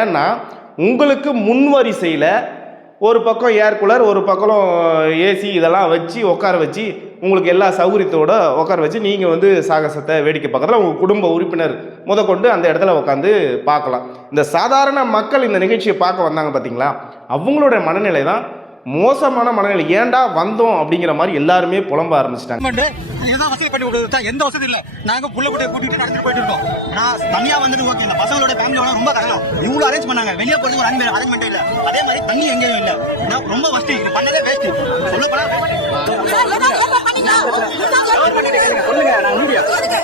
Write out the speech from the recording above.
ஏன்னா உங்களுக்கு முன்வரிசையில் ஒரு பக்கம் ஏர் கூலர், ஒரு பக்கம் ஏசி இதெல்லாம் வச்சு உட்கார வச்சு உங்களுக்கு எல்லா சௌகரியத்தோடு உட்கார வச்சு நீங்கள் வந்து சாகசத்தை வேடிக்கை பார்க்குறதுல உங்கள் குடும்ப உறுப்பினர் முதற்கொண்டு அந்த இடத்துல உட்காந்து பார்க்கலாம். இந்த சாதாரண மக்கள் இந்த நிகழ்ச்சியை பார்க்க வந்தாங்க பார்த்தீங்களா, அவங்களோட மனநிலை தான் மோசமான மனநிலை. ஏன்டா வந்தோம் அப்படிங்கிற மாதிரி எல்லாருமே புலம்ப ஆரம்பிச்சிட்டாங்க. எந்த வசதி இல்லை, நாங்க புள்ள குட்டியை கூட்டிட்டு நடந்து போயிட்டு இருக்கோம். நான் தனியா வந்துட்டு ஓகே, இந்த பசங்களோட ஃபேமிலியோட ரொம்ப கஷ்டம். இவ்வளவு அரேஞ்ச் பண்ணாங்க, வெளியே போறது ஒரு அரேஞ்ச்மெண்ட் இல்ல. அதே மாதிரி தண்ணி எங்கேயும் இல்ல, ரொம்ப வசதி. இது பண்ணதே வேஸ்ட். சொல்லப்போனா சொல்லுங்க, நான் மீடியா சொல்லுங்க.